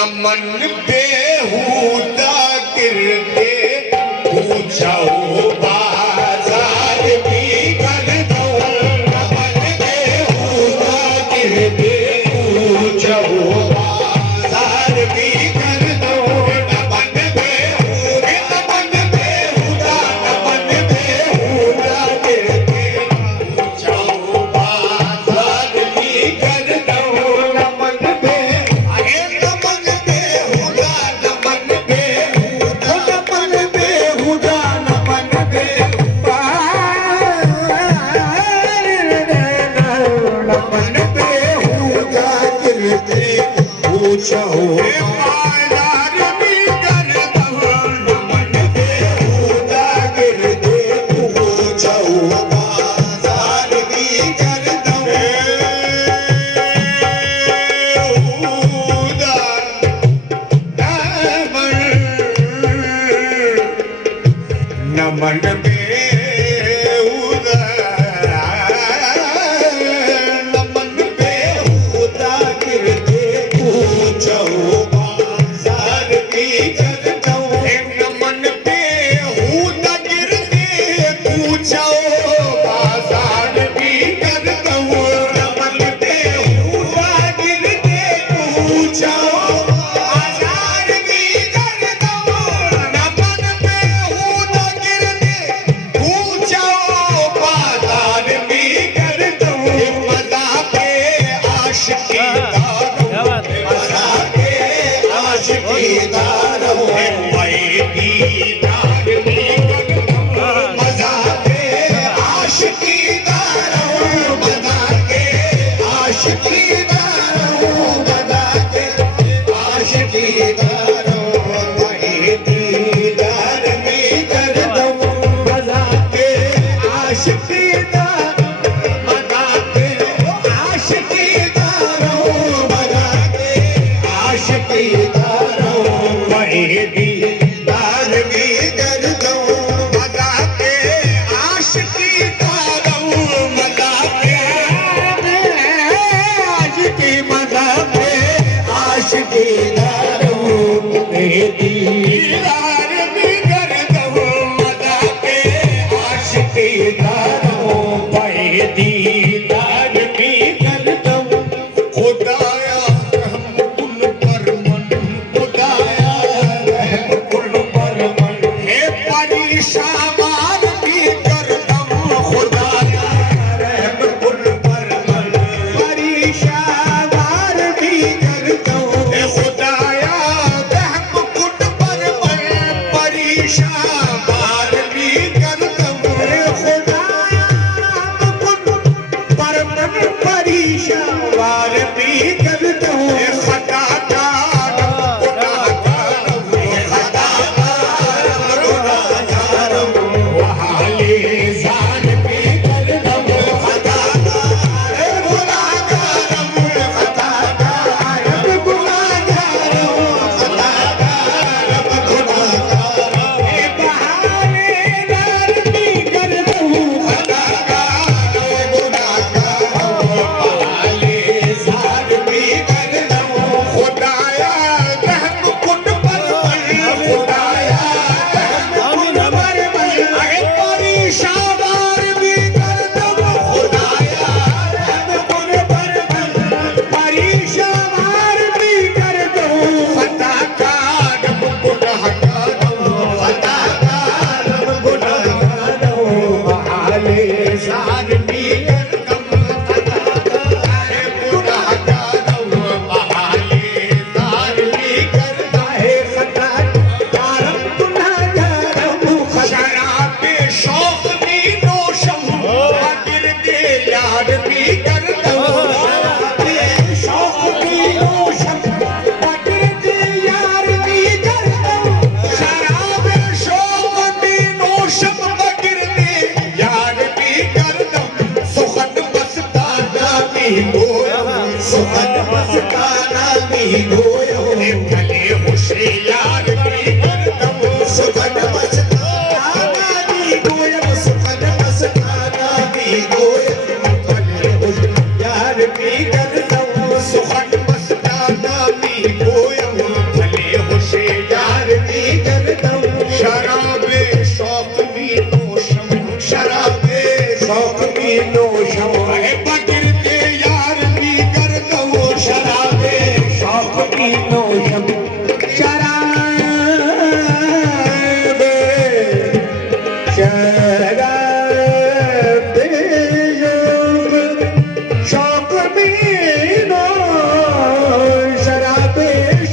नमन बेहुदा गिरते पूछो बाजार भी कर दो नमन बेहुदा गिरते पूछो बाजार भी कर दो नमन बेहुदा गिरते पूछो बाजार भी कर दो नमन पूछो बाजार भी कर दो नमन बेहुदा गिरते पूछो बाजार भी कर दो बेहुदा नमन बेहुदा नमन बेहुदा गिरते पूछो बाजार भी कर दो नमन बेहुदा गिरते पूछो बाजार भी कर दो नमन बेहुदा गिरते पूछो बाजार भी कर दो नमन बेहुदा गिरते पूछो बाजार भी कर दो मजा पे आशिकी दारो वही दीदार भी कर दो मजा के आशिकी दारो मजा के आशिकी दारो मजा के आशिकी दारो वही दीदार भी कर दो मजा के आशिकी दारो मजा के आशिकी दारो मजा के आशिकी दारो वही दीदार भी कर दो मजा के आशिकी दारो मजा के आशिकी मजा के आशिकी दारो वही दीदार भी कर दो मजा के आशिकी दारो वही दीदार भी कर दो खुदाया रहम कुल पर मन खुदाया रहम कुल पर मन हे परेशान भी कर दो खुदाया रहम कुल पर मन परेशान भी कर दो हे खुदाया रहम कुल पर मन परेशान भी कर दो हे खुदाया रहम कुल पर मन परेशान भी कर दो हे खताकार गुनाहगार हे खताकार गुनाहगार वहाले जान भी कर दो खताकार गुनाहगार खताकार गुनाहगार खताकार गुनाहगार हे बहाने दार भी कर दो खताकार गुनाहगार वहाले जान भी कर दो खुदाया रहम कुल पर खुदाया रहम कुल पर अरे परेशान भी कर दो खुदाया रहम कुल पर परेशान भी कर दो खताकार गुनाहगार खताकार गुनाहगार वहाले जान भी कर दो खताकार गुनाहगार वहाले जान भी कर दो खताकार गुनाहगार शराब शौक भी नोशम गिरते यार भी कर दो शौक भी नोशम गिरते यार भी कर दो शराब शौक भी नोशम गिरते यार भी कर दो सुखद मस्ताना भी गोयो सुखद मस्ताना भी गोयो भले होशियार भी कर दो सुखद मस्ताना भी गोयो सुखद मस्ताना भी गोयो भले होशियार भी कर दो सुखद मस्ताना भी गोयो शौक की नोशम शराब शराब शौक भी नो शराब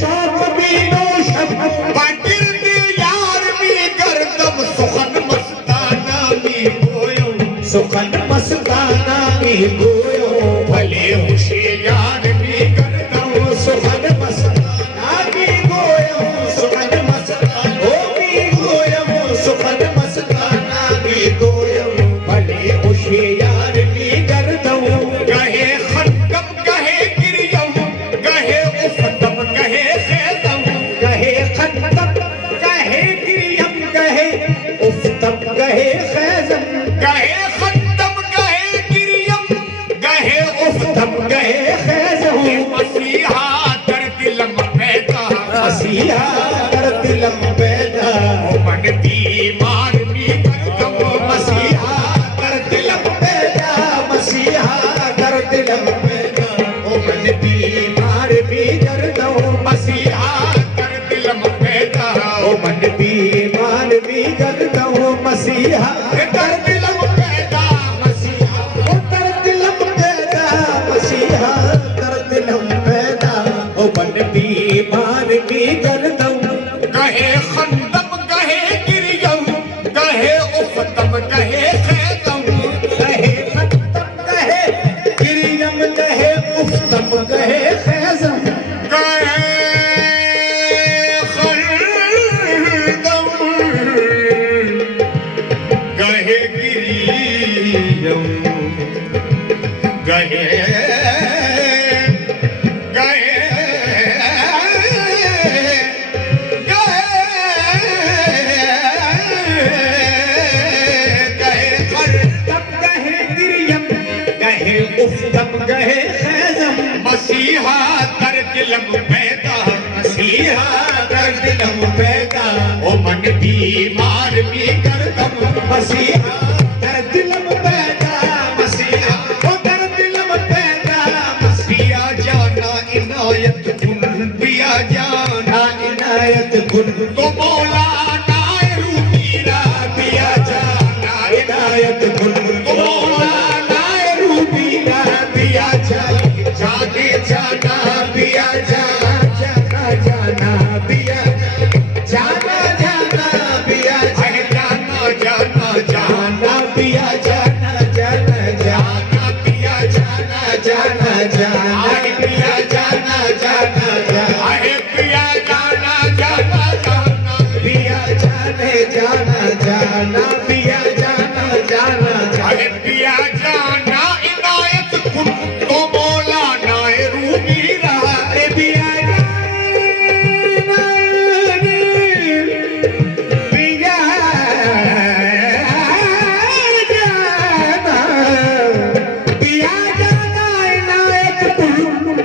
शौक भी नोशम बगिर्द यार भी गर्दम सुखन मस्ताना भी गोयो सुखन मस्ताना भी गोयो भले होशियार भी गर्दम सुखन मस्ताना भी गोयो सुखन मस्ताना भी गोयो सुखन मस्ताना भी गोयो भले होशियार भी गर्दम कहे खत्म कहे गिरियम कहे उफतम कहे खेदम कहे खत्म कहे गिरियम कहे उफ्तम कहे खैजम कहे खत्म कहे गिरियम कहे उफतम कहे खैजम मसीहा कर दिलम पैदा मसीहा कर दिलम पैदा मन बीमार भी गर्दम मसीहा कर दिलम पैदा मसीहा कर दिलम पैदा ओ मन बीमार भी कर दो मसीहा कर दिलम पैदा ओ मन बीमार भी कर दो मसीहा कर दिलम पैदा मसीहा ओ कर दिलम पैदा मसीहा कर दिलम पैदा ओ मन बीमार भी कर दो कहे खंदम कहे गिरियम कहे उफतम कहे खेदम कहे खत्म कहे गिरियम कहे उफ्तम कहे खैजम कहे खंदम कहे गिरियम कहे उफ्तम कहे खैजम मसीहा कर दिलम पैदा मसीहा कर दिलम पैदा ओ मन बीमार भी गर्दम मसीहा कर दिलम पैदा मसीहा ओ कर दिलम पैदा पिया जाना इनायत गुन पिया जाना इनायत गुन तो मौला नायरू मीरा पिया जाना इनायत गुन तो मौला नायरू मीरा पिया जाने जाना पिया जाना जाना जाना पिया जाना जाना पिया अरे जाना जाना जाना पिया जाना जाना जाना पिया जाना जाना जाना अरे पिया जाना जाना अरे पिया जाना जाना जाना पिया जाने जाना जाना पिया जाना जाना अरे पिया जाना इनायत कुन तो मौला नायरू मीरा अरे पिया जाना पिया जाना पिया जाना इनायत कुल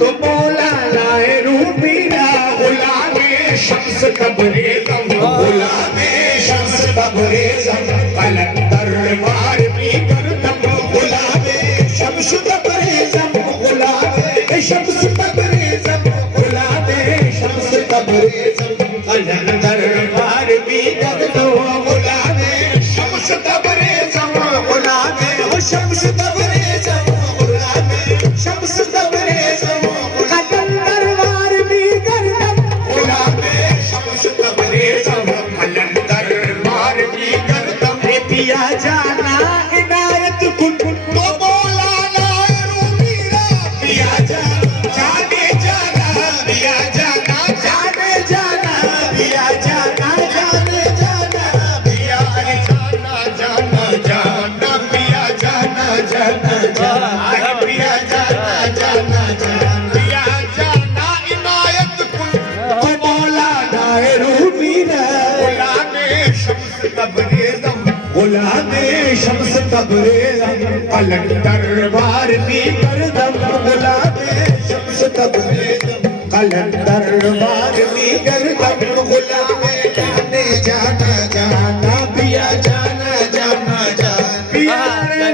तो मौला लाए रूपीरा गुलामे शम्स तबरेज़म गुलामे शम्स तबरेज़म कलंदर मार भी करदम गुलामे शम्स तबरेज़म गुलामे शम्स तबरेज़म गुलामे शम्स तबरेज़म कलंदर मार भी करदम गुलामे शम्स तबरेज़म गुलामे शम्स तबरेज़म गुलामे शम्स तबरेज़म कलंदर मार भी करदम गुलामे शम्स तबरेज़म कलंदर मार भी गर्दम पिया जाना इनायत कुन तो मौला नायरू मीरा पिया जाना जाने जाना पिया जाना जाने जाना पिया जाना जाने जाना पिया जाना जाना जाना पिया जाना जाना जाना पिया जाना जाना जाना पिया जाना इनायत कुल तो मौला नायरू मीरा गुलामे शम्स तबरेज़म गुलामे शम्स तबरेज़म कलंदर बार भी करदम गुलामे शम्स तबरेज़म कलंदर बार भी करदम गुलामे जाने जाना जाना पिया जाना जाना जाना पिया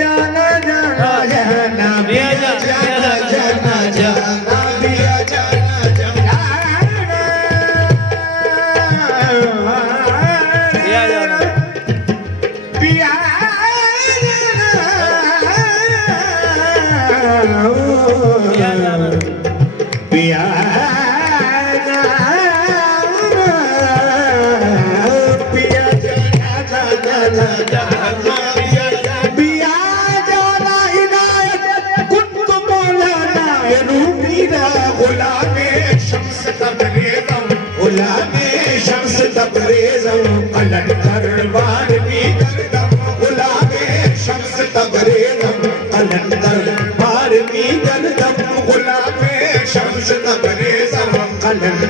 जाना जाना जाना पिया जाना जाना जाना पिया जाना जाना बिया जाना इनायत कुत मौलाना रूमीरा गुलामे शम्स तबरेज़म गुलामे शम्स तबरेज़म कलंदर बार भी दरदम गुलामे शम्स तबरेज़म कलंदर बार भी दरदम गुलामे शम्स तबरेज़म कलंदर